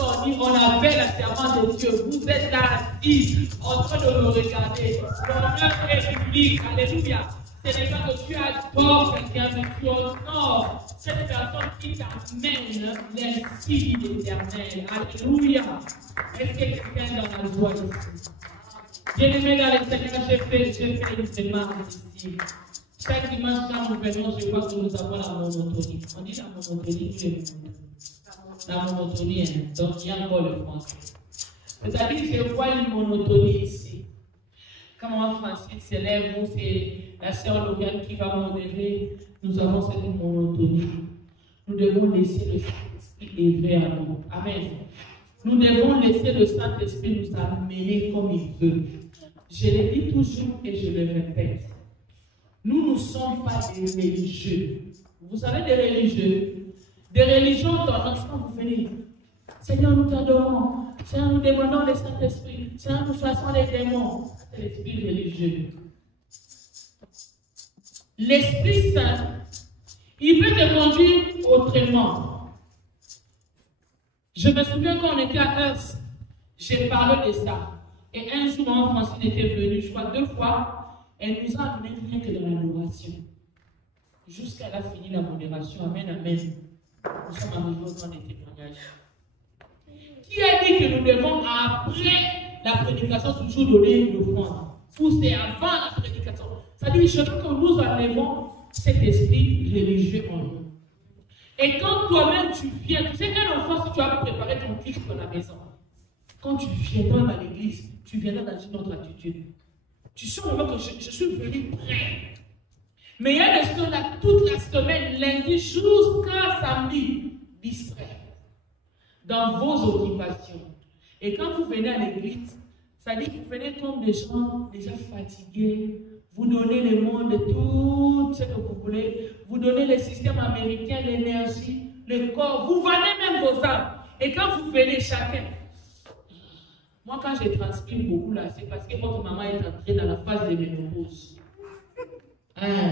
on appelle la servante de Dieu. Vous êtes là, assis, en train de me regarder. L'honneur est public. Alléluia. Ce n'est pas que tu adores quelqu'un, mais tu honores cette personne qui t'amène l'esprit éternel. Alléluia. Est-ce que quelqu'un est dans la joie ici? Bien-aimé dans le Seigneur, j'ai fait une démarche ici. Chaque dimanche, quand nous venons, je vois que nous avons la monotonie. On dit la monotonie tous les jours. La monotonie, hein. Donc il y a encore le français. C'est-à-dire que je vois une monotonie ici. Quand Maman Francine s'élève, nous, c'est la sœur Lauriane qui va modérer. Nous avons cette monotonie. Nous devons laisser le Saint-Esprit œuvrer à nous. Amen. Nous devons laisser le Saint-Esprit nous amener comme il veut. Je le dis toujours et je le répète. Nous ne sommes pas des religieux. Vous savez, des religieux. Des religions tendance quand vous venez. Seigneur, nous t'adorons. Seigneur, nous demandons le Saint-Esprit. Seigneur, nous chassons les démons. C'est l'esprit religieux. L'Esprit Saint, il peut te conduire autrement. Je me souviens quand on était à Earth, j'ai parlé de ça. Et un jour, Maman Francine était venue, je crois 2 fois, elle nous a amené rien que de l'adoration. Jusqu'à la fini la modération. Amen, amen. Nous sommes arrivés au temps des témoignages. Qui a dit que nous devons, après la prédication, toujours donner une offrande? Ou c'est avant la prédication? C'est-à-dire, je veux que nous enlevons cet esprit religieux en nous. Et quand toi-même tu viens, tu sais, un enfant, si tu as préparé ton culte dans la maison, quand tu viendras à l'église, tu viendras dans une autre attitude. Tu sens vraiment que je suis venu prêt. Mais il y a des ceux-là toute la semaine, lundi jusqu'à samedi, distraits dans vos occupations. Et quand vous venez à l'église, ça dit que vous venez comme des gens déjà fatigués. Vous donnez le monde tout ce que vous voulez. Vous donnez le système américain, l'énergie, le corps. Vous vendez même vos âmes. Et quand vous venez chacun, moi quand je transpire beaucoup là, c'est parce que votre maman est entrée dans la phase de ménopause.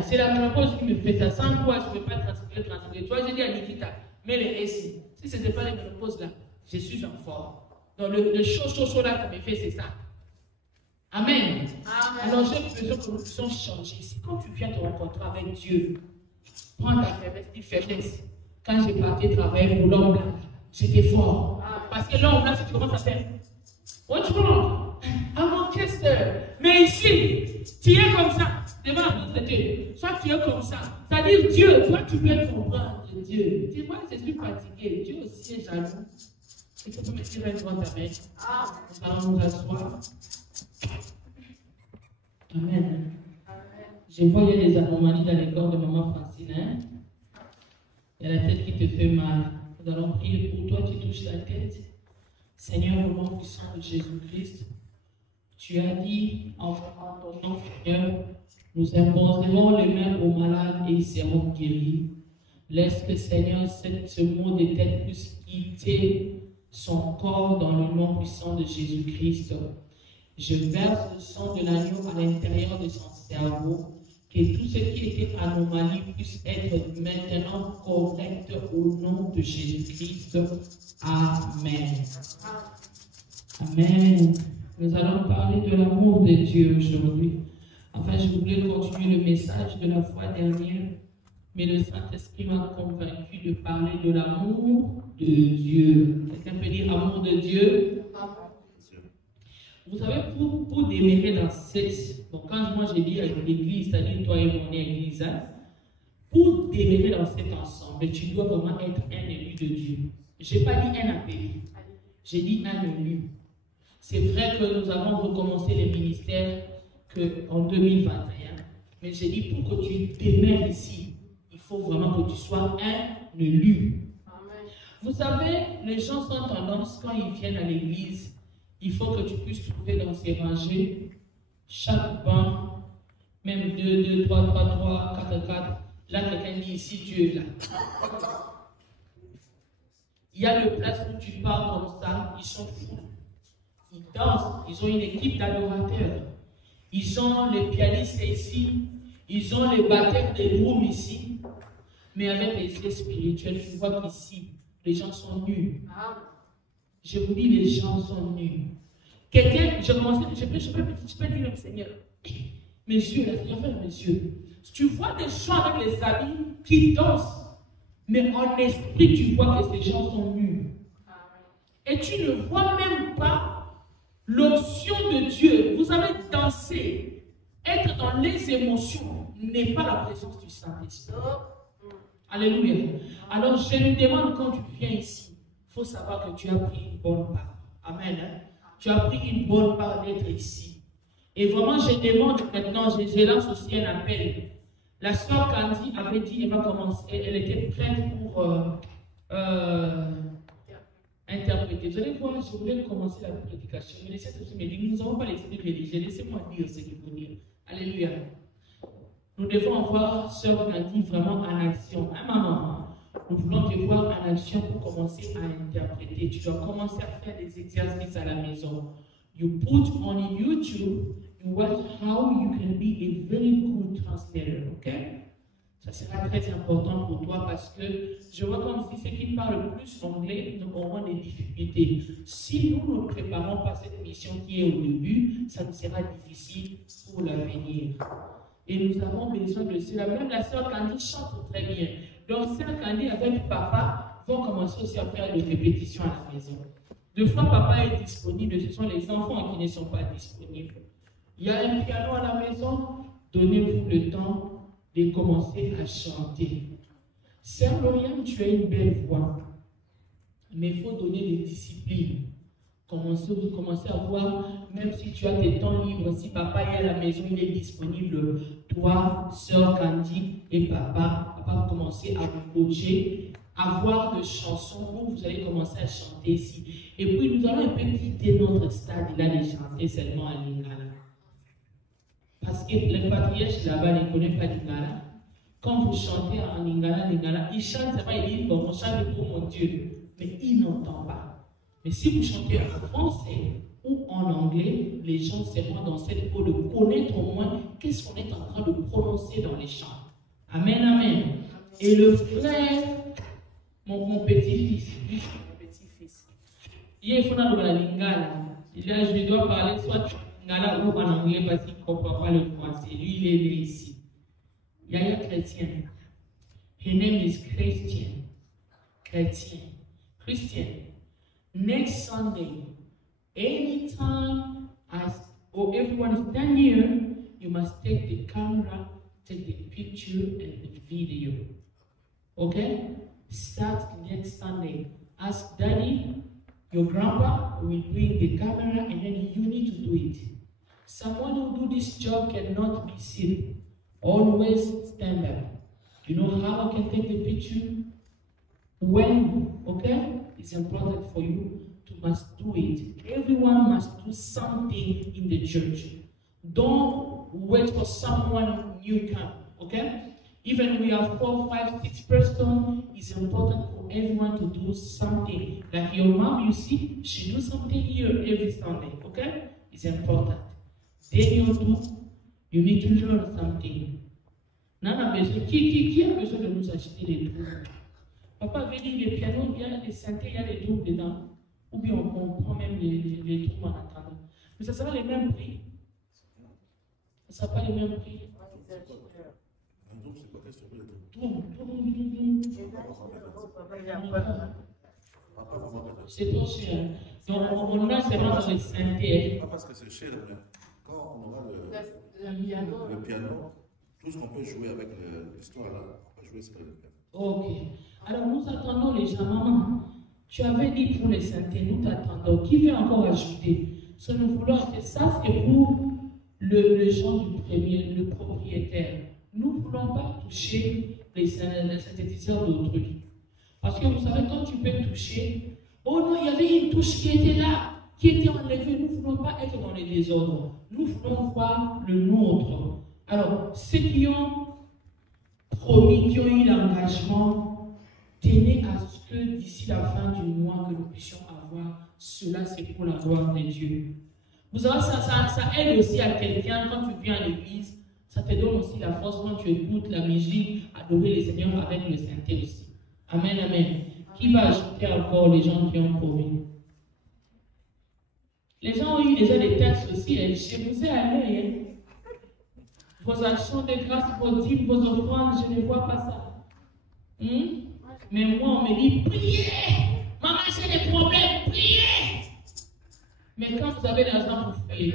C'est la ménopause qui me fait ça. Sans quoi je ne peux pas transpirer. Toi, j'ai dit à Nikita, mais les SI, si ce n'était pas les ménopauses là, je suis en forme. Donc le chaud là, ça me fait, c'est ça. Amen. Amen. Alors j'ai besoin que nous puissions changer. Si quand tu viens te rencontrer avec Dieu, prends ta faiblesse, dis faiblesse. Quand j'ai parti travailler pour l'homme là, j'étais fort. Parce que l'homme là, si tu commences à faire, what's wrong? Ah mon questeur. Mais ici, tu es comme ça. Devant la présence de Dieu. Soit tu es comme ça. C'est-à-dire Dieu, toi tu peux comprendre Dieu. Dis-moi, je suis fatigué. Dieu aussi est jaloux. Et tu peux me dire un grand amen. Nous allons nous asseoir. Amen. Je vois il y a des anomalies dans les corps de Maman Francine. Hein? Il y a la tête qui te fait mal. Nous allons prier pour toi. Tu touches la tête. Seigneur, au nom puissant de Jésus-Christ, tu as dit en ton nom, Seigneur, nous imposerons les mains aux malades et ils seront guéris. Laisse que, Seigneur, ce mot de tête puisse quitter son corps dans le nom puissant de Jésus-Christ. Je verse le sang de l'agneau à l'intérieur de son cerveau, que tout ce qui était anomalie puisse être maintenant correct au nom de Jésus-Christ. Amen. Amen. Nous allons parler de l'amour de Dieu aujourd'hui. Enfin, je voulais continuer le message de la fois dernière, mais le Saint-Esprit m'a convaincu de parler de l'amour de Dieu. Quelqu'un peut dire amour de Dieu? Vous savez, pour demeurer dans cette... Bon, quand moi j'ai dit avec l'église, c'est-à-dire toi et mon église, hein, pour demeurer dans cet ensemble, tu dois vraiment être un élu de Dieu. Je n'ai pas dit un appelé, j'ai dit un élu. C'est vrai que nous avons recommencé les ministères en 2021, mais j'ai dit pour que tu demeures ici, il faut vraiment que tu sois un élu. Amen. Vous savez, les gens sont tendance, quand ils viennent à l'église, il faut que tu puisses trouver dans ces rangées, chaque banc, même 2, 2, 3, 3, 3, 4, 4. Là, quelqu'un dit ici, Dieu est là. Il y a des places où tu pars comme ça, ils sont fous. Ils dansent, ils ont une équipe d'adorateurs. Ils ont les pianistes ici, ils ont les batteurs des drums ici. Mais avec les essais spirituels, tu vois qu'ici, les gens sont nus. Je vous dis, les gens sont nus. Quelqu'un, je peux dire au Seigneur, mes yeux, là, Seigneur, mes yeux. Tu vois des gens avec les habits qui dansent, mais en esprit, tu vois que ces gens sont nus. Et tu ne vois même pas l'option de Dieu. Vous savez, danser, être dans les émotions, n'est pas la présence du Saint-Esprit. Alléluia. Alors, je me demande quand tu viens ici, il faut savoir que tu as pris une bonne part. Amen. Hein? Tu as pris une bonne part d'être ici. Et vraiment, je demande maintenant, je lance aussi un appel. La sœur Candy avait dit, elle va commencer, elle était prête pour interpréter. Vous allez voir, je voulais commencer la prédication. Mais laissez me dire, nous n'avons pas les titres religieux. Laissez-moi dire ce qu'il faut dire. Alléluia. Nous devons voir sœur Candy vraiment en action. Hein, maman? Nous voulons te voir en action pour commencer à interpréter. Tu dois commencer à faire des exercices à la maison. You put on YouTube, you watch how you can be a very good translator, ok? Ça sera très important pour toi parce que je vois comme si ceux qui parlent plus anglais nous auront des difficultés. Si nous ne préparons pas cette mission qui est au début, ça nous sera difficile pour l'avenir. Et nous avons besoin de cela. Même la sœur Candy chante très bien. Donc, sœur Candy avec papa vont commencer aussi à faire des répétitions à la maison. Deux fois, papa est disponible, ce sont les enfants qui ne sont pas disponibles. Il y a un piano à la maison, donnez-vous le temps de commencer à chanter. Sœur Lauriane, tu as une belle voix, mais il faut donner des disciplines. Commencez à voir, même si tu as des temps libres, si papa est à la maison, il est disponible, toi, sœur Candy et papa va commencer à vous coacher, à voir des chansons où vous allez commencer à chanter ici. Et puis nous allons un peu quitter notre stade là de chanter seulement à Lingala. Parce que le patriarche là-bas ne connaît pas Lingala. Quand vous chantez en Lingala, il chante seulement, il dit, bon, on chante pour mon Dieu, mais il n'entend pas. Mais si vous chantez en français ou en anglais, les gens seront dans cette peau de connaître au moins qu'est-ce qu'on est en train de prononcer dans les chants. Amen, amen. Et le frère, mon petit-fils, il faut dans la lingala. Je dois parler soit en lingala ou en anglais parce qu'il ne comprend pas le français. Lui, il est né ici. Yaya chrétien. Her name is Christian. Chrétien. Christian. Next Sunday, anytime everyone stand here, you must take the camera, take the picture and the video. Okay? Start next Sunday. Ask Daddy, your grandpa will bring the camera and then you need to do it. Someone who do this job cannot be seen. Always stand up. You know how I can take the picture? When, okay? It's important for you to must do it. Everyone must do something in the church. Don't wait for someone new come, okay? Even we have 4, 5, 6 persons, it's important for everyone to do something. Like your mom, you see, she do something here every Sunday, okay? It's important. Then you need to learn something. Nana besoin, qui a besoin de nous acheter des trucs? Papa avait dit les pianos, il y a des synthés, il y a des doubles dedans. Ou bien on prend même les trous en attendant. Mais ça sera les mêmes prix. Ça ne sera pas les mêmes prix. C'est trop cher. Donc on a seulement dans les synthés. Pas parce que c'est cher, mais quand on aura le piano, tout ce qu'on peut jouer avec l'histoire là, on peut jouer sur le piano. Ok. Alors nous attendons les gens. Maman, tu avais dit pour les synthés, nous t'attendons. Qui veut encore ajouter? Ce que nous voulons faire, ça c'est pour le gens du premier, le propriétaire. Nous ne voulons pas toucher les synthétiseurs d'autrui. Parce que vous savez, quand tu peux toucher, oh non, il y avait une touche qui était là, qui était enlevée. Nous ne voulons pas être dans les désordres. Nous voulons voir le nôtre. Alors, ceux qui ont promis, qui ont eu l'engagement, tenez à ce que d'ici la fin du mois, que nous puissions avoir cela, c'est pour la gloire de Dieu. Vous savez, ça aide aussi à quelqu'un quand tu viens à l'église, ça te donne aussi la force quand tu écoutes la musique, adorer le Seigneur avec le synthé aussi. Amen, amen. Qui va ajouter encore les gens qui ont promis? Les gens ont eu déjà des textes aussi. Hein. Je vous ai à l'œil. Hein. Vos actions de grâce, vos dîmes, vos offrandes, je ne vois pas ça. Mais moi, on me dit, priez. Maman, j'ai des problèmes, priez. Mais quand vous avez l'argent pour prier.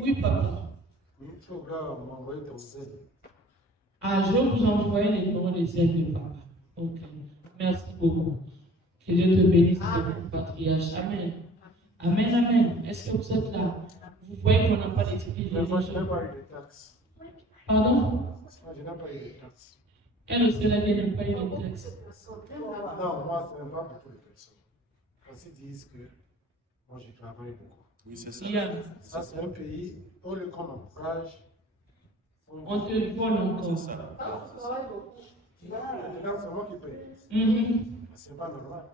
Oui, papa. Ah, je vais vous envoyer les numéros des aides de papa. Ok. Merci beaucoup. Que Dieu te bénisse, mon patriarche. Amen. Amen, amen. Est-ce que vous êtes là? Vous voyez qu'on n'a pas d'études. Moi, je n'ai pas eu de taxes. Pardon? Moi, je n'ai pas eu de taxes. Elle aussi, elle n'a pas eu de taxes. Non, moi, ce n'est pas pour toutes les personnes. Parce qu'ils disent que moi, je travaille beaucoup. Oui, c'est ça. Ça, c'est un pays où le qu'on encourage. On te vole encore. C'est ça. C'est moi qui paye. C'est pas normal.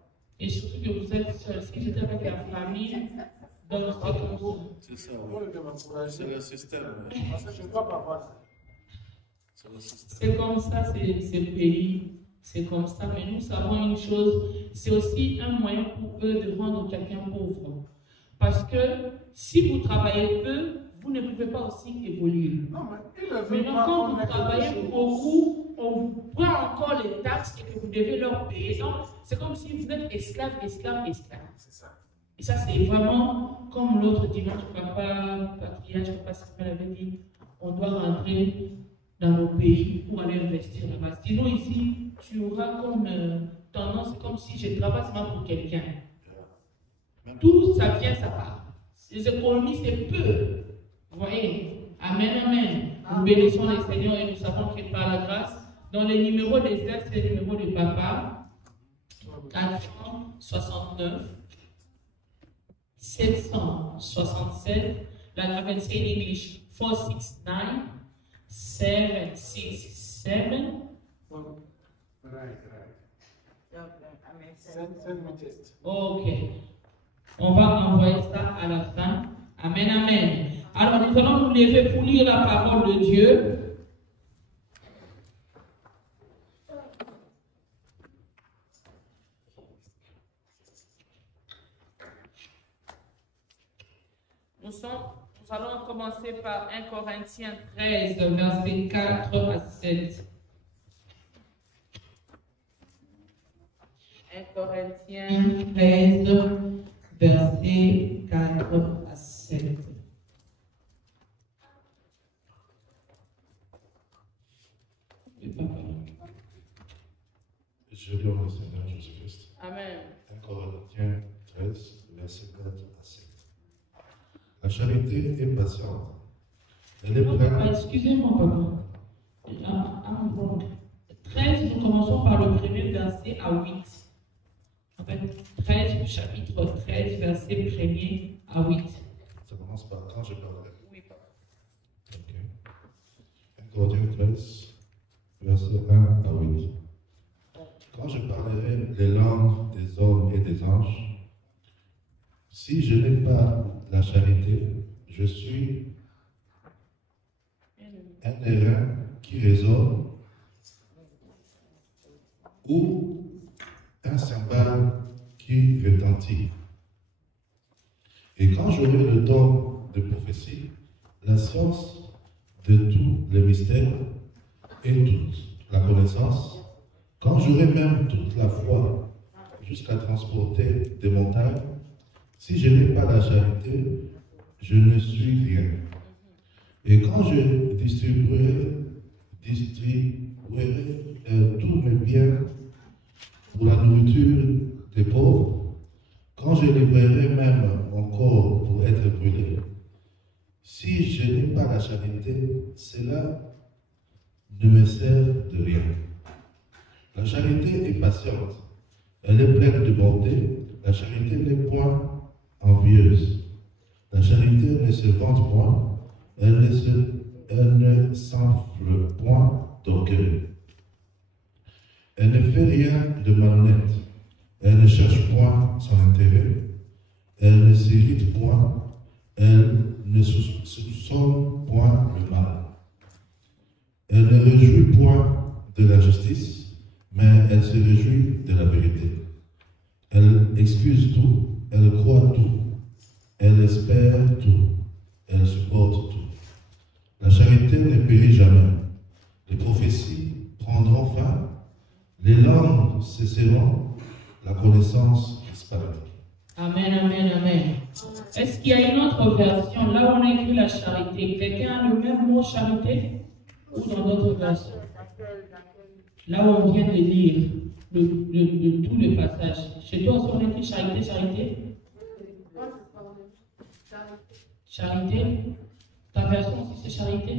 Et surtout que vous êtes seul. Si j'étais avec la famille, dans le second. C'est ça, oui. C'est le système. Parce que je ne dois pas voir ça. C'est comme ça, ces pays. C'est comme ça. Mais nous savons une chose, c'est aussi un moyen pour eux de rendre quelqu'un pauvre. Parce que si vous travaillez peu, vous ne pouvez pas aussi évoluer. Non, mais maintenant, quand vous travaillez beaucoup, on vous prend encore les taxes et que vous devez leur payer. Donc, c'est comme si vous êtes esclave. C'est ça. Et ça, c'est vraiment comme l'autre dimanche, papa, patriarche, papa Samuel avait dit, on doit rentrer dans nos pays pour aller investir là-bas. Sinon, ici, tu auras comme tendance, c'est comme si je travaille seulement pour quelqu'un. Tout ça vient, ça part. Les économies, c'est peu. Vous voyez? Amen, amen. Nous bénissons les Seigneurs et nous savons que par la grâce, dans les numéros des aides, c'est le numéro de papa, 469, 767, la grave c'est in English, 469, 767. Ok. On va envoyer ça à la fin. Amen, amen. Alors nous allons nous lever pour lire la parole de Dieu. Nous allons commencer par 1 Corinthiens 13, versets 4 à 7. 1 Corinthiens 13, versets 4 à 7. Je lis au Seigneur Jésus-Christ. Amen. 1 Corinthiens 13, versets 4 à 7. La charité est patiente. Elle est prête. Excusez-moi, papa. 13, nous commençons par le premier verset à 8. En fait, 13, chapitre 13, verset 1er à 8. Ça commence par quand je parlerai. Oui, papa. Ok. 1 Corinthiens 13, verset 1 à 8. Quand je parlerai les langues des hommes et des anges, si je n'ai pas la charité, je suis un airain qui résonne ou un cymbale qui retentit. Et quand j'aurai le don de prophétie, la science de tous les mystères et toute la connaissance, quand j'aurai même toute la foi jusqu'à transporter des montagnes, si je n'ai pas la charité, je ne suis rien. Et quand je distribuerai tous mes biens pour la nourriture des pauvres, quand je livrerai même mon corps pour être brûlé, si je n'ai pas la charité, cela ne me sert de rien. La charité est patiente, elle est pleine de bonté, la charité n'est point envieuse. La charité ne se vante point, elle ne s'enfle point d'orgueil. Elle ne fait rien de malhonnête, elle ne cherche point son intérêt, elle ne s'irrite point, elle ne soupçonne point le mal. Elle ne réjouit point de la justice, mais elle se réjouit de la vérité. Elle excuse tout, elle croit tout, elle espère tout, elle supporte tout. La charité ne périt jamais. Les prophéties prendront fin, les langues cesseront, la connaissance disparaîtra. Amen, amen, amen. Est-ce qu'il y a une autre version, là où on a écrit la charité? Quelqu'un a le même mot charité? Ou dans d'autres versions? Là où on vient de lire tout le passage. Chez toi, on a écrit charité, charité? Charité? Ta version aussi, c'est charité?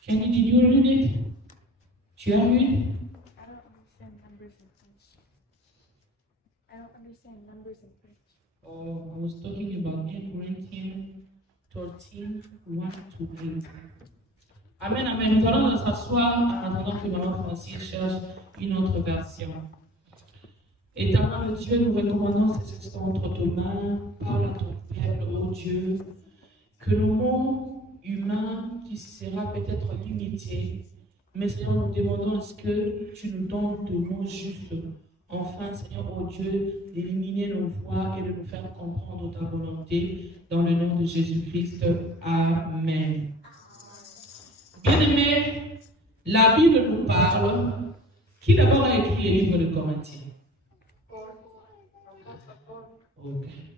Kenny, did you read it? Tu as lu? I don't understand numbers and French. I don't understand numbers and French. Oh, I was talking about 1 Corinthians 13, 1 to 8. Amen, amen. Nous allons nous asseoir en attendant que Maman Francis cherche une autre version. Éternel Dieu, nous recommandons ces instants entre tes mains. Parle à ton peuple, oh Dieu, que le monde humain qui sera peut-être limité, mais Seigneur, nous demandons à ce que tu nous donnes de mots justes. Enfin, Seigneur, oh Dieu, d'éliminer nos voix et de nous faire comprendre ta volonté dans le nom de Jésus-Christ. Amen. Bien-aimés, la Bible nous parle. Qui d'abord a écrit le livre de Corinthiens? Okay.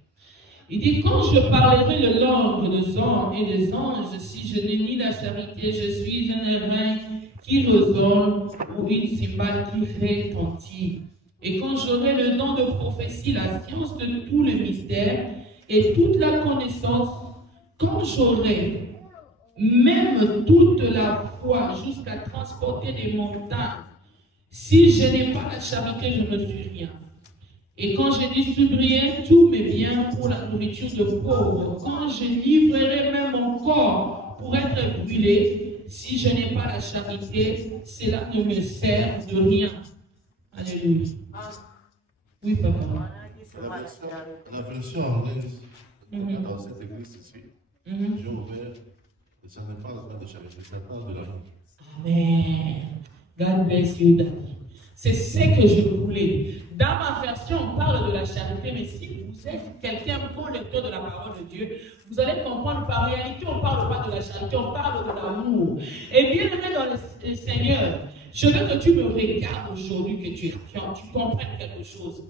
Il dit, quand je parlerai de langue des hommes et des anges, si je n'ai ni la charité, je suis un airain qui résonne ou une cymbale qui retentit. Et quand j'aurai le don de prophétie, la science de tout le mystère et toute la connaissance, quand j'aurai même toute la foi jusqu'à transporter des montagnes, si je n'ai pas la charité, je ne suis rien. Et quand je distribuerai tous mes biens pour la nourriture de pauvres, quand je livrerai même mon corps pour être brûlé, si je n'ai pas la charité, cela ne me sert de rien. Alléluia. Oui, papa. La version anglaise, dans cette église ici, Dieu ouvert, ça n'est pas la peine de charité, ça parle de l'amour. Amen. God bless you, Daddy. C'est ce que je voulais. Dans ma version, on parle de la charité, mais si vous êtes quelqu'un bon lecteur de la parole de Dieu, vous allez comprendre qu'en réalité, on ne parle pas de la charité, on parle de l'amour. Et bien aimé dans le Seigneur, je veux que tu me regardes aujourd'hui, que tu comprennes quelque chose.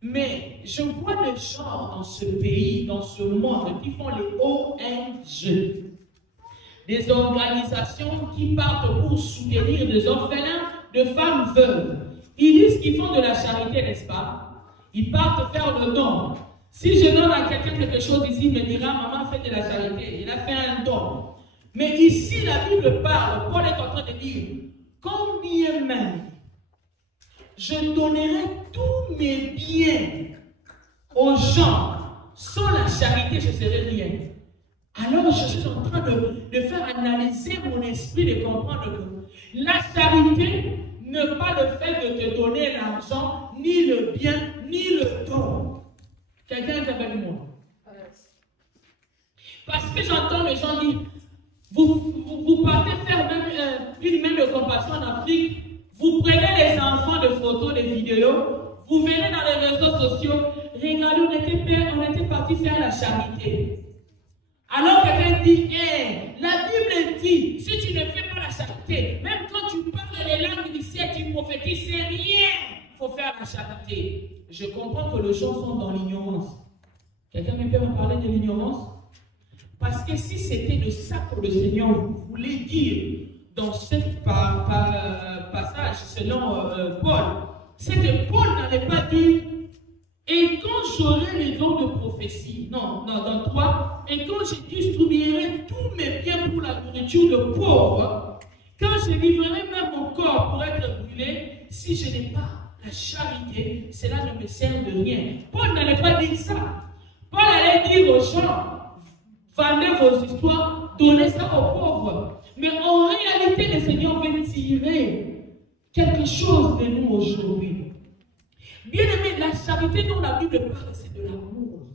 Mais je vois des gens dans ce pays, dans ce monde, qui font les ONG. Des organisations qui partent pour soutenir des orphelins, de femmes veuves. Ils disent qu'ils font de la charité, n'est-ce pas? Ils partent faire le don. Si je donne à quelqu'un quelque chose ici, il me dira, maman fait de la charité. Il a fait un don. Mais ici, la Bible parle, Paul est en train de dire, combien même je donnerai tous mes biens aux gens, sans la charité, je ne serai rien. Alors, je suis en train de faire analyser mon esprit, de comprendre que la charité n'est pas le fait de te donner l'argent, ni le bien, ni le don. Quelqu'un est avec moi? Parce que j'entends les gens dire, vous partez faire même, une main de compassion en Afrique, vous prenez les enfants de photos, de vidéos, vous venez dans les réseaux sociaux, regardez, on était parti faire la charité. Alors quelqu'un dit, la Bible dit, si tu ne fais pas la charité, même quand tu parles les langues du ciel, tu prophétises, c'est rien, il faut faire la charité. Je comprends que les gens sont dans l'ignorance. Quelqu'un peut me parler de l'ignorance? Parce que si c'était de ça que le Seigneur voulait dire dans ce passage, selon Paul, c'est que Paul n'avait pas dit, et quand j'aurai les dons de prophétie, non, dans 3, et quand je distribuerai tous mes biens pour la nourriture de pauvres, quand je livrerai même mon corps pour être brûlé, si je n'ai pas la charité, cela ne me sert de rien. Paul n'allait pas dire ça. Paul allait dire aux gens, vendez vos histoires, donnez ça aux pauvres. Mais en réalité, le Seigneur veut tirer quelque chose de nous aujourd'hui. Bien-aimé, la charité dont la Bible parle, c'est de l'amour.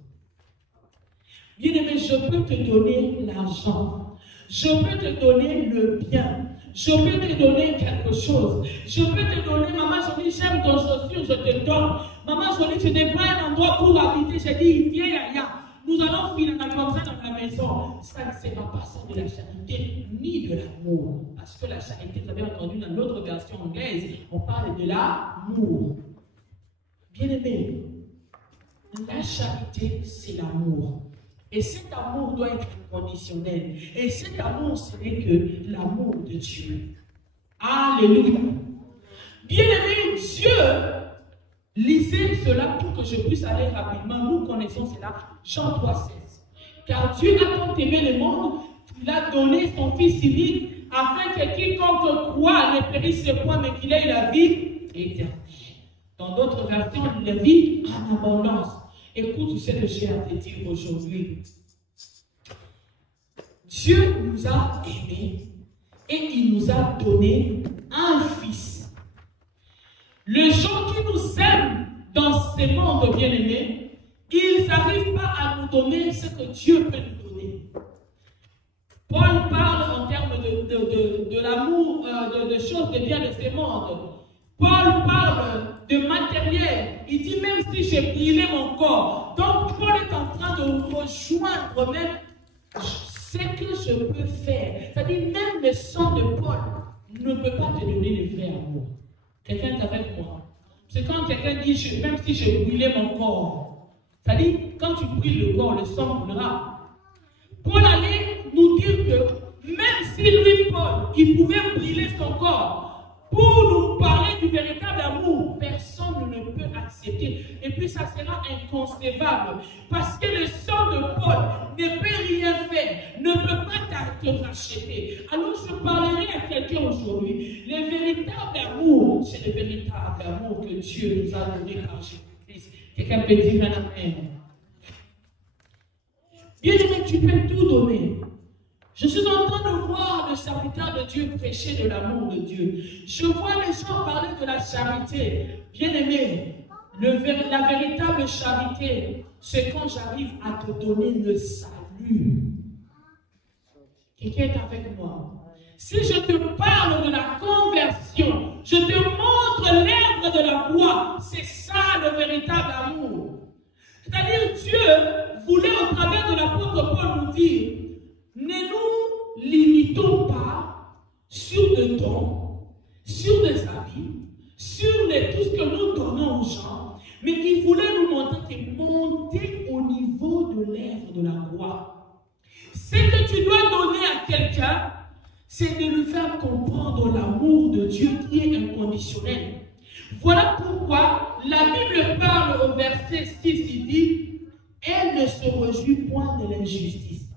Bien-aimé, je peux te donner l'argent. Je peux te donner le bien. Je peux te donner quelque chose. Je peux te donner, maman Jolie, j'aime ton chaussure, je te donne. Maman Jolie, tu n'es pas un endroit pour habiter. J'ai dit, viens, Yaya. Nous allons finir comme ça dans la maison. Ça ne sera pas ça de la charité, ni de l'amour. Parce que la charité, vous avez entendu dans l'autre version anglaise, on parle de l'amour. Bien-aimé, la charité, c'est l'amour. Et cet amour doit être inconditionnel. Et cet amour, ce n'est que l'amour de Dieu. Alléluia. Bien-aimé, Dieu, lisez cela pour que je puisse aller rapidement. Nous connaissons cela, Jean 3,16. Car Dieu a tant aimé le monde qu'il a donné son Fils unique afin que quiconque croit ne périsse point, mais qu'il ait la vie éternelle. Dans d'autres versions, la vie en abondance. Écoute ce que j'ai à te dire aujourd'hui. Dieu nous a aimés et il nous a donné un Fils. Les gens qui nous aiment dans ce monde bien-aimé, ils n'arrivent pas à nous donner ce que Dieu peut nous donner. Paul parle en termes de l'amour, de choses de bien de ce monde. Paul parle de matériel. Il dit même si j'ai brûlé mon corps. Donc Paul est en train de rejoindre même ce que je peux faire. C'est-à-dire même le sang de Paul ne peut pas te donner le vrai amour. Quelqu'un est avec moi. C'est quand quelqu'un dit même si j'ai brûlé mon corps. C'est-à-dire quand tu brûles le corps, le sang coulera. Paul allait nous dire que même si lui, Paul, il pouvait brûler son corps, pour nous parler du véritable amour, personne ne peut accepter. Et puis ça sera inconcevable. Parce que le sang de Paul ne peut rien faire, ne peut pas te racheter. Alors je parlerai à quelqu'un aujourd'hui. Le véritable amour, c'est le véritable amour que Dieu nous a donné par Jésus-Christ. Quelqu'un peut dire un amen. Bien-aimé, tu peux tout donner. Je suis en train de voir le serviteur de Dieu prêcher de l'amour de Dieu. Je vois les gens parler de la charité. Bien-aimé, la véritable charité, c'est quand j'arrive à te donner le salut. Quelqu'un est avec moi? Si je te parle de la conversion, je te montre l'œuvre de la croix, c'est ça le véritable amour. C'est-à-dire Dieu voulait au travers de l'apôtre Paul nous dire, ne nous limitons pas sur des dons, sur des habits, sur tout ce que nous donnons aux gens, mais il voulait nous montrer que monter au niveau de l'œuvre de la croix. Ce que tu dois donner à quelqu'un, c'est de lui faire comprendre l'amour de Dieu qui est inconditionnel. Voilà pourquoi la Bible parle au verset 6, il dit, elle ne se réjouit point de l'injustice,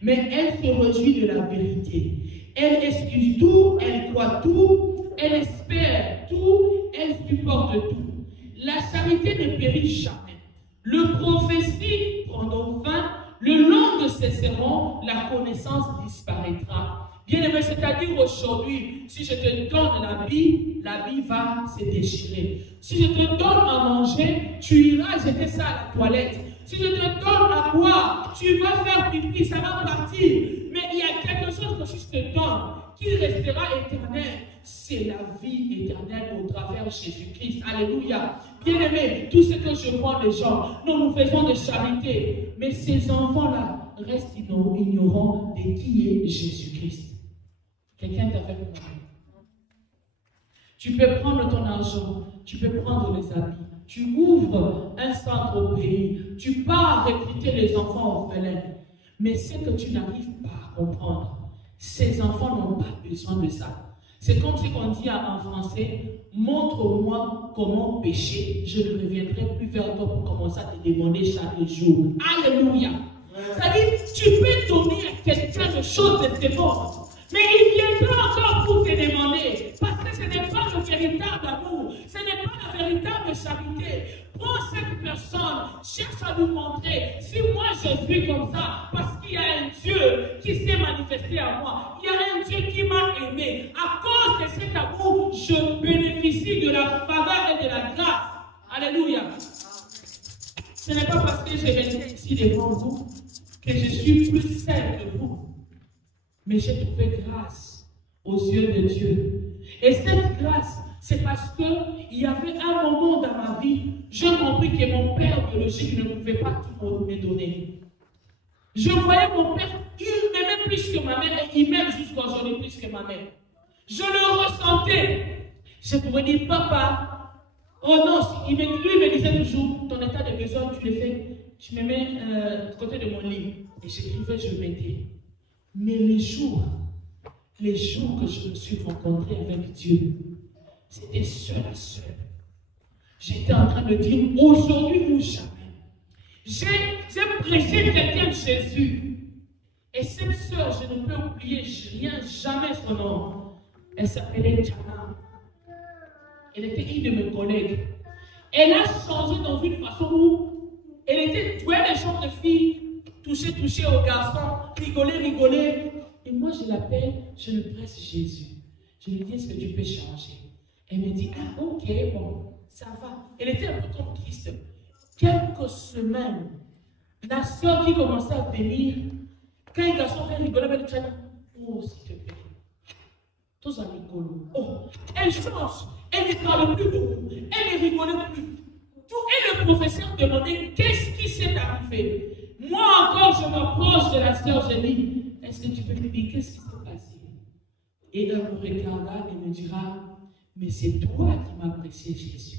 mais elle se réjouit de la vérité. Elle excuse tout, elle croit tout, elle espère tout, elle supporte tout. La charité ne périt jamais. Le prophétie prendront fin, le long de ces sermons, la connaissance disparaîtra. Bien-aimé, c'est-à-dire aujourd'hui, si je te donne la vie va se déchirer. Si je te donne à manger, tu iras jeter ça à la toilette. Si je te donne à boire, tu vas faire pipi, ça va partir. Mais il y a quelque chose que si je te donne, qui restera éternel, c'est la vie éternelle au travers de Jésus-Christ. Alléluia. Bien-aimé, tout ce que je vois des gens, nous faisons de charité. Mais ces enfants-là restent ignorants de qui est Jésus-Christ. Quelqu'un est avec moi. Tu peux prendre ton argent, tu peux prendre les habits. Tu ouvres un centre au pays, tu pars recruter les enfants orphelins. Mais ce que tu n'arrives pas à comprendre, ces enfants n'ont pas besoin de ça. C'est comme ce qu'on dit en français, montre-moi comment pécher, je ne reviendrai plus vers toi pour commencer à te demander chaque jour. Alléluia. C'est-à-dire, tu peux donner à quelqu'un des choses de ce monde, mais il viendra encore pour te demander, parce que ce n'est pas le véritable amour, ce n'est pas la véritable charité. Prends cette personne, cherche à nous montrer, si moi je suis comme ça, parce qu'il y a un Dieu qui s'est manifesté à moi, il y a un Dieu qui m'a aimé. À cause de cet amour, je bénéficie de la faveur et de la grâce. Alléluia. Ce n'est pas parce que j'ai resté ici devant vous que je suis plus saint que vous. Mais j'ai trouvé grâce aux yeux de Dieu. Et cette grâce, c'est parce qu'il y avait un moment dans ma vie, j'ai compris que mon père biologique ne pouvait pas tout me donner. Je voyais mon père, il m'aimait plus que ma mère, et il m'aime jusqu'à aujourd'hui plus que ma mère. Je le ressentais. Je pouvais dire, papa, oh non, lui me disait toujours, ton état de besoin, tu le fais, tu me mets à côté de mon lit. Et j'écrivais, je mettais. Mais les jours que je me suis rencontré avec Dieu, c'était seul à seul. J'étais en train de dire, aujourd'hui ou jamais. J'ai prêché quelqu'un de Jésus. Et cette sœur, je ne peux oublier jamais son nom. Elle s'appelait Tchana. Elle était une de mes collègues. Elle a changé dans une façon où elle était douée les gens de filles, toucher aux garçons, rigoler. Et moi, je l'appelle, je le presse Jésus. Je lui dis, est-ce que tu peux changer? Elle me dit, ah ok, bon, ça va. Elle était un peu comme Christ. Quelques semaines, la soeur qui commençait à venir, quand un garçon fait rigoler avec le Tchana, oh, s'il te plaît, tous en rigolo. Oh, elle change, elle ne parle plus beaucoup, elle ne rigole plus. Et le professeur demandait, qu'est-ce qui s'est arrivé? Moi encore, je m'approche de la soeur, je dis, est-ce que tu peux me dire qu'est-ce qui s'est passé? Et elle me regardera et me dira, mais c'est toi qui m'as apprécié, Jésus.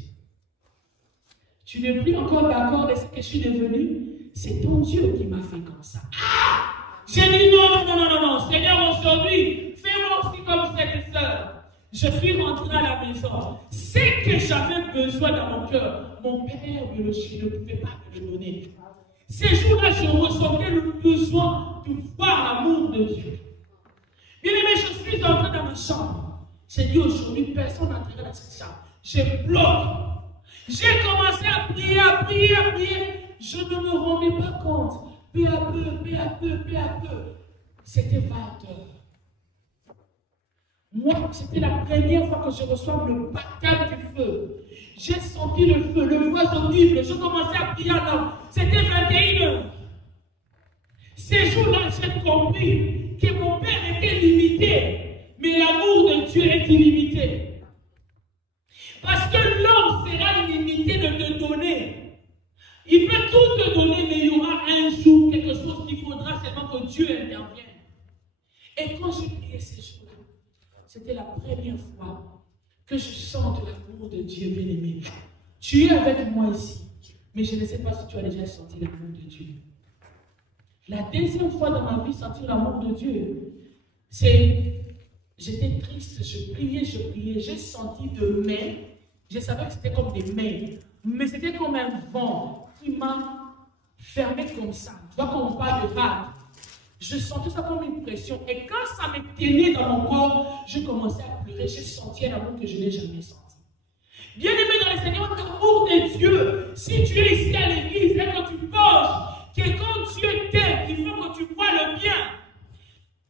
Tu n'es plus encore d'accord de ce que je suis devenue. C'est ton Dieu qui m'a fait comme ça. Ah! J'ai dit non. Seigneur, aujourd'hui, fais-moi aussi comme cette sœur. Je suis rentrée à la maison. C'est que j'avais besoin dans mon cœur. Mon père biologique ne pouvait pas me le donner. Ces jours-là, je ressentais le besoin de voir l'amour de Dieu. Bien aimé, je suis entrée dans ma chambre. J'ai dit aujourd'hui, personne n'entrera dans cette chambre. Je bloque. J'ai commencé à prier. Je ne me rendais pas compte. Peu à peu. C'était 20 heures. Moi, c'était la première fois que je reçois le baptême du feu. J'ai senti le feu, le voix audible. Je commençais à prier en homme. C'était 21 heures. Ces jours-là, j'ai compris que mon père était limité, mais l'amour de Dieu est illimité. Parce que l'homme sera limité de te donner. Il peut tout te donner, mais il y aura un jour quelque chose qu'il faudra seulement que Dieu intervienne. Et quand j'ai prié ces jours-là, c'était la première fois que je sens l'amour de Dieu, bien-aimé. Tu es avec moi ici, mais je ne sais pas si tu as déjà senti l'amour de Dieu. La deuxième fois dans ma vie, sentir l'amour de Dieu, c'est, j'étais triste, je priais, j'ai senti de mains. Je savais que c'était comme des mains, mais c'était comme un vent qui m'a fermé comme ça. Tu vois, quand on parle de rade, je sentais ça comme une pression. Et quand ça me tenait dans mon corps, je commençais à pleurer. J'ai senti un amour que je n'ai jamais senti. Bien aimé dans le Seigneur, l'amour de Dieu, si tu es ici à l'église et que tu penses que quand Dieu t'aime, il faut que tu vois le bien.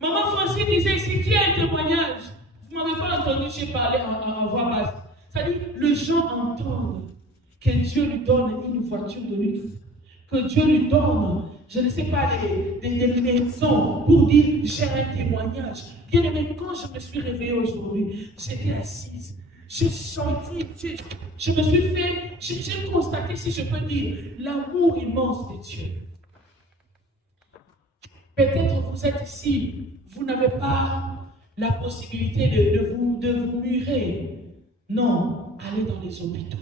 Maman Francine disait ici, qui a un témoignage? Vous ne m'avez pas entendu, j'ai parlé en voix basse. C'est-à-dire, les gens entendent que Dieu lui donne une voiture de luxe, que Dieu lui donne, je ne sais pas, des maisons pour dire j'ai un témoignage. Bien aimé, quand je me suis réveillée aujourd'hui, j'étais assise, j'ai senti, je me suis fait, j'ai constaté, si je peux dire, l'amour immense de Dieu. Peut-être vous êtes ici, vous n'avez pas la possibilité de vous murer. Non, allez dans les hôpitaux.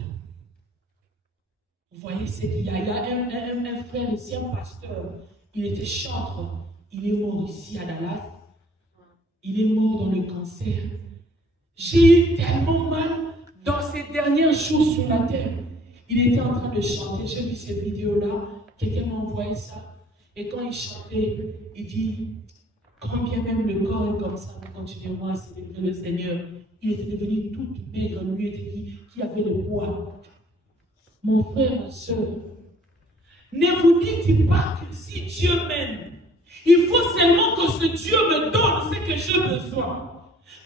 Vous voyez, il y a un frère ici, un pasteur, il était chantre, il est mort ici à Dallas, il est mort dans le cancer. J'ai eu tellement mal dans ces derniers jours sur la terre. Il était en train de chanter, j'ai vu cette vidéo-là, quelqu'un m'a envoyé ça, et quand il chantait, il dit, quand bien même le corps est comme ça, nous continuons à célébrer le Seigneur. Il était devenu toute maigre, lui était qui avait le poids. Mon frère, ma soeur, ne vous dites pas que si Dieu m'aime, il faut seulement que ce Dieu me donne ce que j'ai besoin.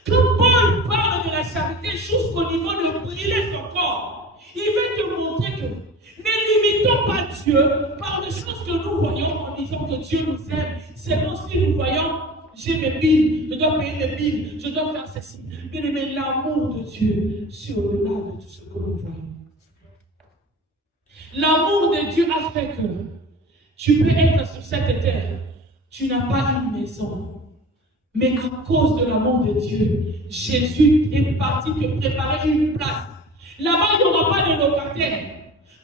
Quand Paul parle de la charité jusqu'au niveau de brûler son corps, il veut te montrer que ne limitons pas Dieu par des choses que nous voyons en disant que Dieu nous aime, seulement si nous voyons j'ai mes billes, je dois payer mes billes, je dois faire ceci. Bien aimé, l'amour de Dieu, c'est au-delà de tout ce que nous voyons. L'amour de Dieu a fait que tu peux être sur cette terre, tu n'as pas une maison. Mais à cause de l'amour de Dieu, Jésus est parti te préparer une place. Là-bas, il n'y aura pas de locataire.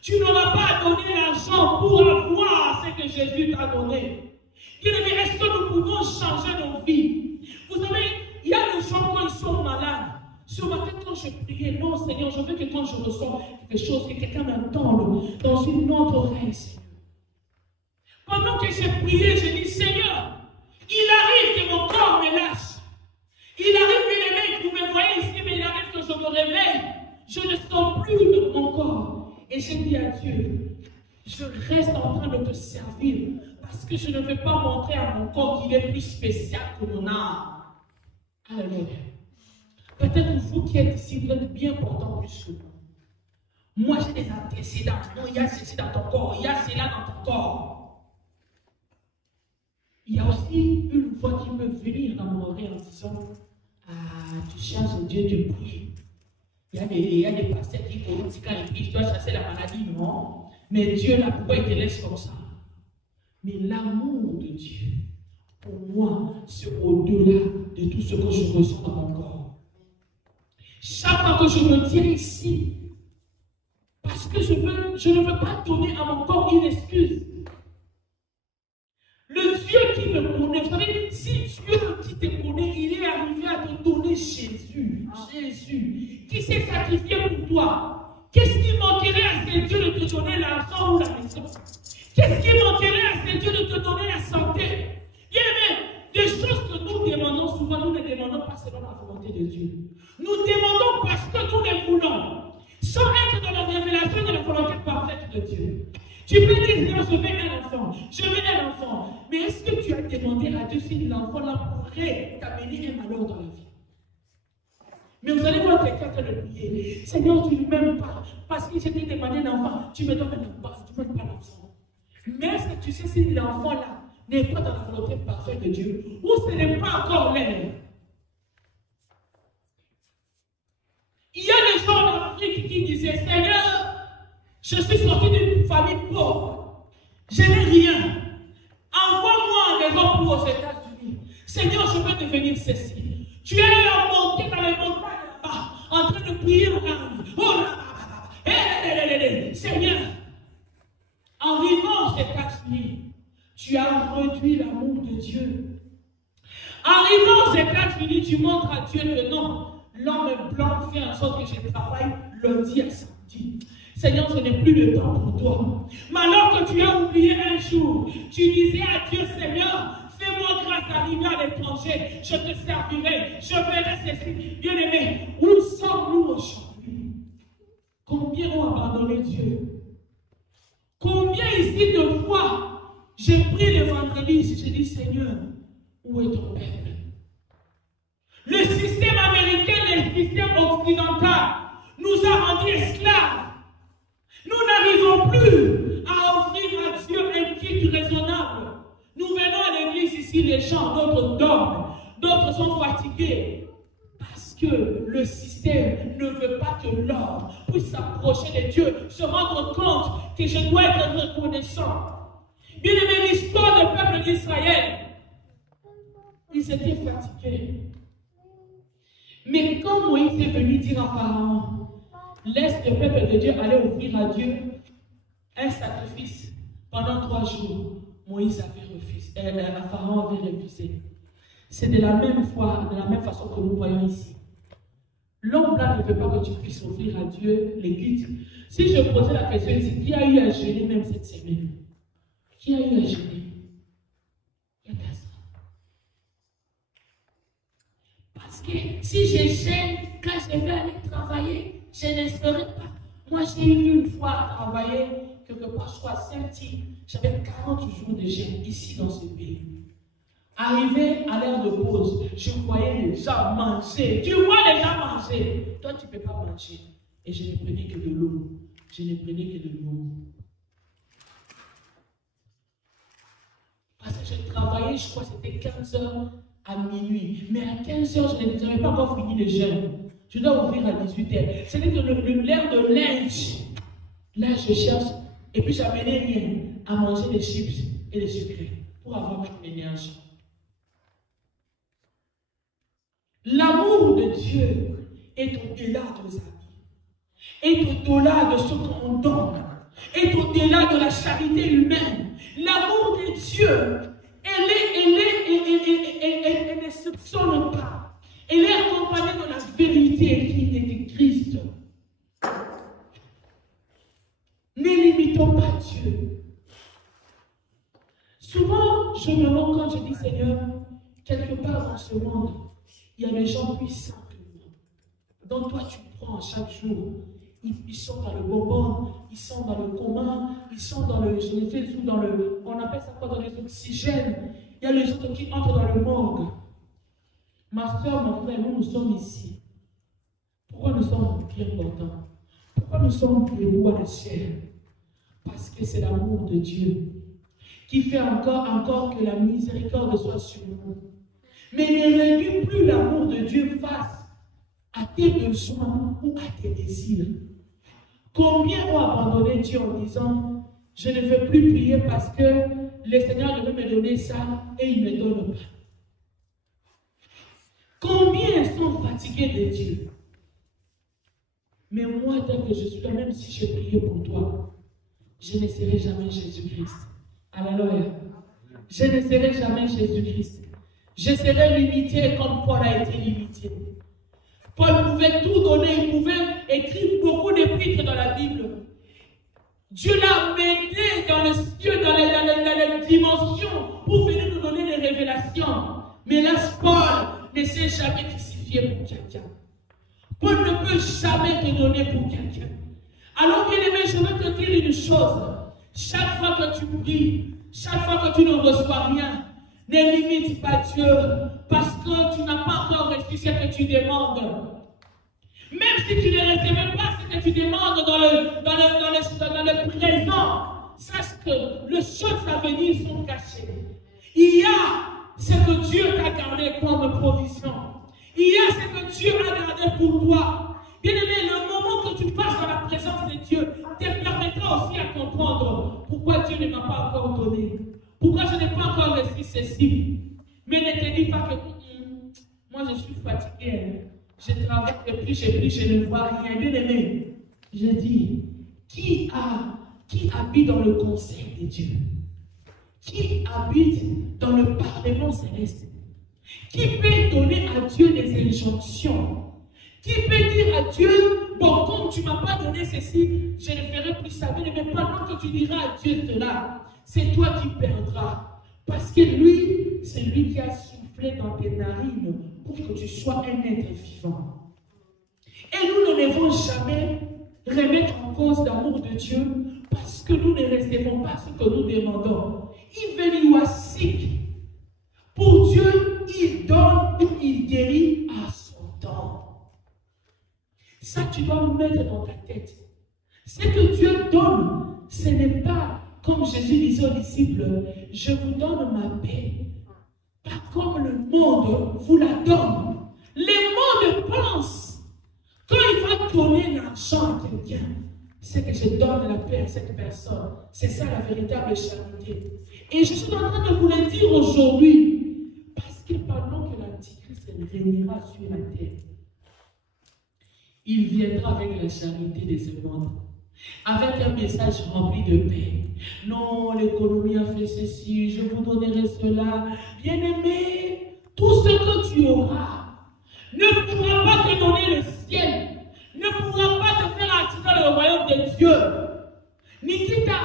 Tu n'auras pas à donner l'argent pour avoir ce que Jésus t'a donné. Bien-aimé, est-ce que nous pouvons changer nos vies? Vous savez, il y a des gens quand ils sont malades. Ce matin, quand je priais, non Seigneur, je veux que quand je ressens quelque chose, que quelqu'un m'entende dans une autre oreille, Seigneur. Pendant que j'ai prié, j'ai dit, Seigneur, il arrive que mon corps me lâche. Il arrive, bien-aimé, que vous me voyez ici, mais il arrive que je me réveille. Je ne sens plus de mon corps. Et j'ai dit à Dieu, je reste en train de te servir parce que je ne veux pas montrer à mon corps qu'il est plus spécial que mon âme. Alléluia. Peut-être vous qui êtes ici, vous êtes bien portant plus que moi. Moi, j'ai des antécédents. Non, il y a ceci dans ton corps, il y a cela dans ton corps. Il y a aussi une voix qui peut venir dans mon oreille en disant, ah, tu cherches Dieu, tu pries. Il y a des pasteurs qui disent quand ils prient, tu dois chasser la maladie, non. Mais Dieu, là, pourquoi il te laisse comme ça? Mais l'amour de Dieu, pour moi, c'est au-delà de tout ce que je ressens dans mon corps. Chaque fois que je me tiens ici, parce que je ne veux pas donner à mon corps une excuse. Le Dieu qui me connaît, vous savez, si Dieu qui te connaît, il est arrivé à te donner Jésus. Jésus, qui s'est sacrifié pour toi. Qu'est-ce qui manquerait à ce Dieu de te donner l'argent ou la maison? Qu'est-ce qui manquerait à ce Dieu de te donner la santé? Bien aimé, des choses que nous demandons souvent, nous ne demandons pas selon la volonté de Dieu. Nous demandons parce que nous les voulons, sans être dans la révélation de la volonté parfaite de Dieu. Tu peux dire, je veux un enfant, je veux un enfant. Mais est-ce que tu as demandé à Dieu si l'enfant-là pourrait t'amener un malheur dans la vie? Mais vous allez voir quelqu'un qui le prier. Seigneur, tu ne m'aimes pas. Parce que je t'ai demandé un enfant, tu me donnes un enfant, tu ne m'aimes pas l'enfant. Mais est-ce que tu sais si l'enfant-là n'est pas dans la volonté parfaite de Dieu, ou ce n'est pas encore l'air? Il y a des gens en Afrique qui disaient, Seigneur, je suis sorti d'une famille pauvre. Je n'ai rien. Envoie-moi un raison pour aux États-Unis. Seigneur, je veux devenir ceci. Tu es là monté dans les montagnes là-bas, en train de prier en langue. Oh là là. Seigneur, en vivant aux États-Unis, tu as réduit l'amour de Dieu. En arrivant aux États-Unis, tu montres à Dieu que non, l'homme blanc fait en sorte que je travaille lundi à samedi. Seigneur, je n'ai plus de temps pour toi. Mais alors que tu as oublié un jour, tu disais à Dieu, Seigneur, fais-moi grâce d'arriver à l'étranger, je te servirai, je ferai ceci. Bien-aimé, où sommes-nous aujourd'hui? Combien ont abandonné Dieu? Combien ici de fois, j'ai pris le vendredi ici, j'ai dit, Seigneur, où est ton peuple? Le système américain, le système occidental nous a rendus esclaves. Nous n'arrivons plus à offrir à Dieu un culte raisonnable. Nous venons à l'église ici, les gens, d'autres dorment, d'autres sont fatigués. Parce que le système ne veut pas que l'homme puisse s'approcher de Dieu, se rendre compte que je dois être reconnaissant. Bien aimé, l'histoire du peuple d'Israël, ils étaient fatigués. Mais quand Moïse est venu dire à Pharaon, laisse le peuple de Dieu aller offrir à Dieu un sacrifice pendant 3 jours, Moïse avait refusé, Pharaon avait refusé. C'est de la même façon que nous voyons ici. L'homme là ne veut pas que tu puisses offrir à Dieu les guides. Si je posais la question ici, qui a eu à jeûner même cette semaine? Qui a eu à jeûner? Il n'y a personne. Parce que si je gêne, quand je vais aller travailler, je ne serai pas. Moi, j'ai eu une fois à travailler quelque part, je crois, à Saint-Yves. J'avais 40 jours de jeûne ici dans ce pays. Arrivé à l'heure de pause, je voyais les gens manger. Tu vois les gens manger. Toi, tu ne peux pas manger. Et je ne prenais que de l'eau. Je ne prenais que de l'eau. Parce que je travaillais, je crois que c'était 15 heures à minuit. Mais à 15 heures, je n'avais pas encore fini le jeûne. Je dois ouvrir à 18 heures. C'est-à-dire que l'heure de lunch, là, je cherche. Et puis, j'amenais rien à manger des chips et des sucrés pour avoir mon énergie. L'amour de Dieu est au-delà de nos amis, est au-delà de ce qu'on donne, est au-delà de la charité humaine. L'amour de Dieu, elle ne soupçonne pas. Elle est accompagnée de la vérité qui est de Christ. Ne limitons pas Dieu. Souvent, je me rends compte, je dis Seigneur, quelque part dans ce monde, il y a des gens puissants que moi, dont toi tu prends chaque jour. Ils sont dans le bonbon, ils sont dans le coma, ils sont dans le, je ne sais où, dans le, on appelle ça quoi, dans les oxygènes. Il y a les autres qui entrent dans le morgue. Ma soeur, mon frère, nous sommes ici. Pourquoi nous sommes bien contents? Pourquoi nous sommes debout à la chair? Parce que c'est l'amour de Dieu qui fait encore que la miséricorde soit sur nous. Mais ne réduis plus l'amour de Dieu face à tes besoins ou à tes désirs. Combien ont abandonné Dieu en disant « Je ne veux plus prier parce que le Seigneur devait me donner ça et il ne me donne pas. » Combien sont fatigués de Dieu? Mais moi, tant que je suis là, même si je priais pour toi, je ne serai jamais Jésus-Christ. Alléluia. Je ne serai jamais Jésus-Christ. Je serai limité comme Paul a été limité. Paul pouvait tout donner, il pouvait écrire beaucoup d'épîtres dans la Bible. Dieu l'a mené dans le ciel, dans les dimensions, pour venir nous donner des révélations. Mais là, Paul ne s'est jamais crucifié pour quelqu'un. Paul ne peut jamais te donner pour quelqu'un. Alors, bien aimé, je veux te dire une chose. Chaque fois que tu pries, chaque fois que tu ne reçois rien, ne limite pas Dieu, parce que tu n'as pas encore reçu ce que tu demandes. Même si tu ne recevais pas ce que tu demandes dans le présent, sache que les choses à venir sont cachées. Il y a ce que Dieu t'a gardé comme provision. Il y a ce que Dieu a gardé pour toi. Bien aimé, le moment que tu passes dans la présence de Dieu te permettra aussi à comprendre pourquoi Dieu ne m'a pas encore donné. Pourquoi je n'ai pas encore reçu ceci. Mais ne te dis pas que moi je suis fatigué. Je travaille depuis, je ne vois rien. Bien aimé, je dis, qui habite dans le conseil de Dieu? Qui habite dans le Parlement céleste? Qui peut donner à Dieu des injonctions? Qui peut dire à Dieu, bon, comme tu ne m'as pas donné ceci, je ne ferai plus ça. Mais pendant que tu diras à Dieu cela, c'est toi qui perdras. Parce que lui, c'est lui qui a soufflé dans tes narines pour que tu sois un être vivant. Et nous ne devons jamais remettre en cause l'amour de Dieu parce que nous ne recevons pas ce que nous demandons. Even you are sick. Pour Dieu, il donne ou il guérit à son temps. Ça, tu dois le mettre dans ta tête. Ce que Dieu donne, ce n'est pas comme Jésus disait aux disciples, je vous donne ma paix. Pas comme le monde vous la donne. Le monde pense, quand il va donner l'argent à quelqu'un, c'est que je donne la paix à cette personne. C'est ça la véritable charité. Et je suis en train de vous le dire aujourd'hui, parce que pendant que l'Antichrist régnera sur la terre, il viendra avec la charité de ce monde. Avec un message rempli de paix. Non, l'économie a fait ceci, je vous donnerai cela. Bien-aimé, tout ce que tu auras ne pourra pas te donner le ciel, ne pourra pas te faire accéder dans le royaume de Dieu. Nikita,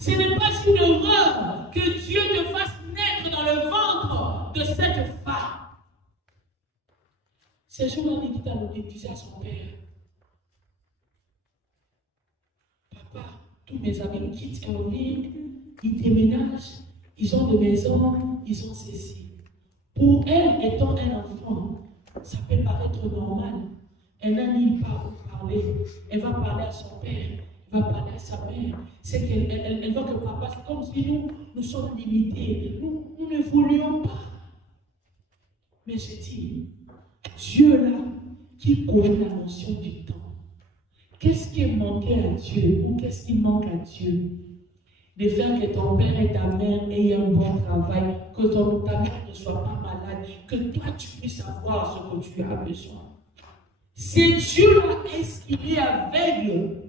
ce n'est pas une erreur que Dieu te fasse naître dans le ventre de cette femme. Ce jour-là, Nikita nous disait à son père, tous mes amis quittent Erwin, ils déménagent, ils ont des maisons, ils ont ceci. Pour elle, étant un enfant, ça peut paraître normal. Elle n'a ni pas où parler. Elle va parler à son père, elle va parler à sa mère. C'est qu'elle voit que papa, c'est comme si nous sommes limités. Nous n'évoluons pas. Mais j'ai dit, Dieu là, qui connaît la notion du temps, qu'est-ce qui est manqué à Dieu ou qu'est-ce qui manque à Dieu? De faire que ton père et ta mère aient un bon travail, que ta mère ne soit pas malade, que toi tu puisses avoir ce que tu as besoin. C'est Dieu là, est-ce qu'il est aveugle?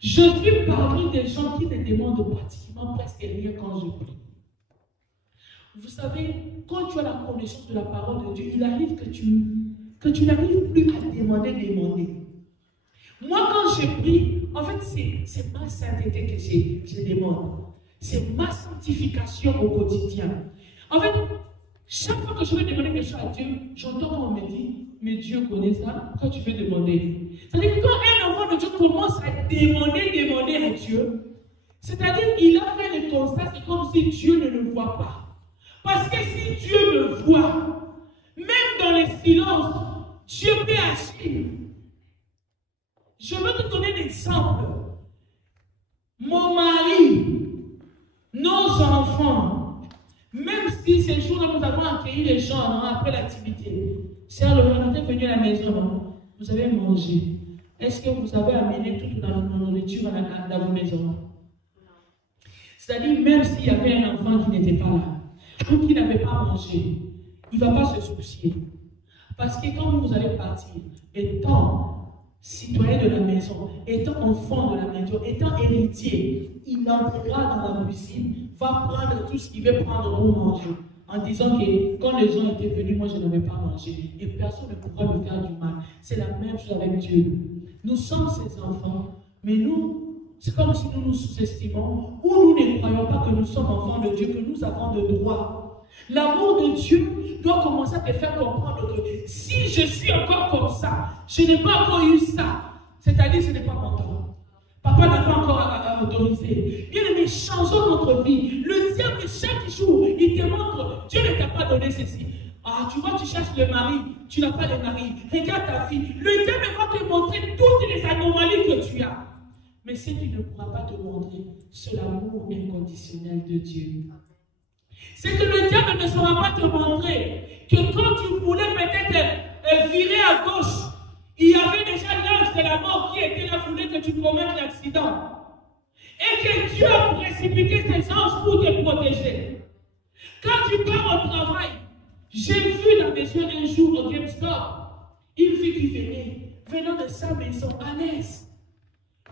Je suis parmi des gens qui ne demandent pratiquement presque rien quand je prie. Vous savez, quand tu as la connaissance de la parole de Dieu, il arrive que tu n'arrives plus à demander. Moi, quand je prie, en fait, c'est ma sainteté que je demande. C'est ma sanctification au quotidien. En fait, chaque fois que je veux demander quelque chose à Dieu, j'entends qu'on me dit, mais Dieu connaît ça, pourquoi tu veux demander? C'est-à-dire que quand un enfant de Dieu commence à demander à Dieu, c'est-à-dire qu'il a fait le constat, c'est comme si Dieu ne le voit pas. Parce que si Dieu me voit, même dans les silences, Dieu peut agir. Je veux te donner un exemple. Mon mari, nos enfants, même si ces jours-là nous avons accueilli les gens après l'activité, Sœur Laurent, est venu à la maison, non? Vous avez mangé. Est-ce que vous avez amené toute la nourriture dans vos maisons? C'est-à-dire, même s'il y avait un enfant qui n'était pas là, ou qui n'avait pas mangé, il ne va pas se soucier. Parce que quand vous allez partir, étant citoyen de la maison, étant enfant de la maison, étant héritier, il entrera dans la cuisine, va prendre tout ce qu'il veut prendre pour manger, en disant que quand les gens étaient venus, moi je n'avais pas mangé, et personne ne pourra me faire du mal. C'est la même chose avec Dieu. Nous sommes ses enfants, mais nous, c'est comme si nous nous sous-estimons, ou nous ne croyons pas que nous sommes enfants de Dieu, que nous avons de droit. L'amour de Dieu doit commencer à te faire comprendre que si je suis encore comme ça, je n'ai pas encore eu ça, c'est-à-dire ce n'est pas mon temps. Papa n'a pas encore autorisé. Bien aimé, changeons notre vie. Le diable, chaque jour, il te montre, Dieu ne t'a pas donné ceci. Ah, tu vois, tu cherches le mari, tu n'as pas de mari. Regarde ta fille. Le diable va te montrer toutes les anomalies que tu as. Mais ce qu'il ne pourra pas te montrer, c'est l'amour inconditionnel de Dieu. C'est que le diable ne saura pas te montrer que quand tu voulais peut-être virer à gauche, il y avait déjà l'ange de la mort qui était là, voulait que tu commettes l'accident. Et que Dieu a précipité ses anges pour te protéger. Quand tu pars au travail, j'ai vu dans mes yeux un jour au GameStop, une fille qui venant de sa maison à l'aise.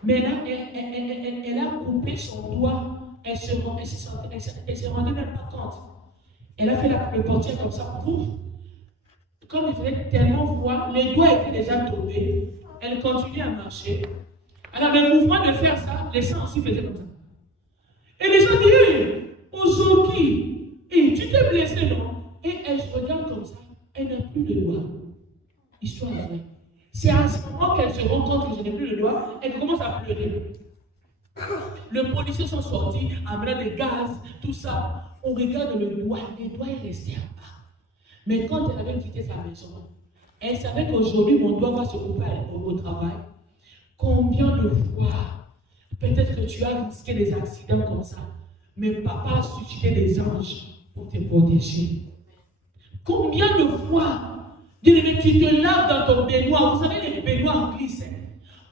Mais là, elle a coupé son doigt. Elle se rendait même pas compte. Elle a fait le portier comme ça. Comme il fallait tellement voir, les doigts étaient déjà tombés. Elle continuait à marcher. Elle avait le mouvement de faire ça. Les sangs aussi faisaient comme ça. Et les gens disaient, hey, Ozoki, hey, tu t'es blessé, non? Et elle se regarde comme ça. Elle n'a plus de doigts. Histoire vraie. C'est à ce moment qu'elle se rend compte que je n'ai plus de doigts. Elle commence à pleurer. Les policiers sont sortis, amenant des gaz, tout ça. On regarde le doigt. Les doigts est resté en bas. Mais quand elle avait quitté sa maison, elle savait qu'aujourd'hui, mon doigt va se couper au travail. Combien de fois, peut-être que tu as risqué des accidents comme ça, mais papa a suscité des anges pour te protéger. Combien de fois, tu te laves dans ton baignoire, vous savez les baignoires glissent.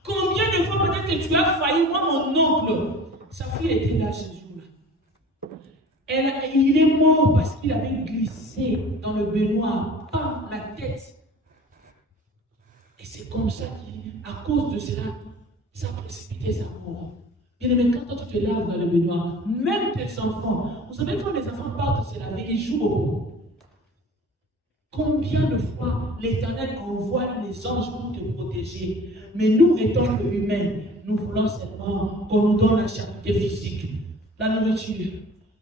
Combien de fois peut-être que tu as failli, moi mon oncle, sa fille était là ce jour-là. Il est mort parce qu'il avait glissé dans le baignoire, par la tête. Et c'est comme ça qu'à cause de cela, ça a précipité sa mort. Bien aimé, quand toi tu te laves dans le baignoire, même tes enfants, vous savez quand les enfants partent se laver, ils jouent au bout. Combien de fois l'Éternel envoie les anges pour te protéger? Mais nous, étant humains, nous voulons seulement qu'on nous donne la charité physique, la nourriture,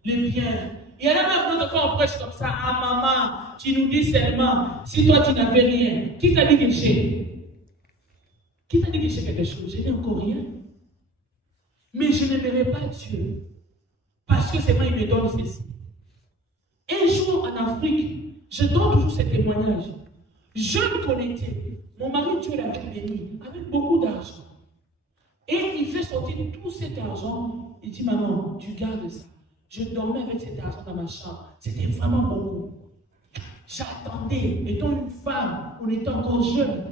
les biens. Il y en a même quand on prêche comme ça, ah maman, tu nous dis seulement, si toi tu n'avais rien, qui t'a dit que j'ai? Qui t'a dit que j'ai quelque chose? Je n'ai encore rien. Mais je n'aimerais pas Dieu, parce que c'est moi qui me donne ceci. Un jour en Afrique, je donne toujours ces témoignages. Jeune connecté, mon mari Dieu l'avait béni avec beaucoup d'argent. Et il fait sortir tout cet argent. Il dit, maman, tu gardes ça. Je dormais avec cet argent dans ma chambre. C'était vraiment beaucoup. J'attendais, étant une femme, on était encore jeune.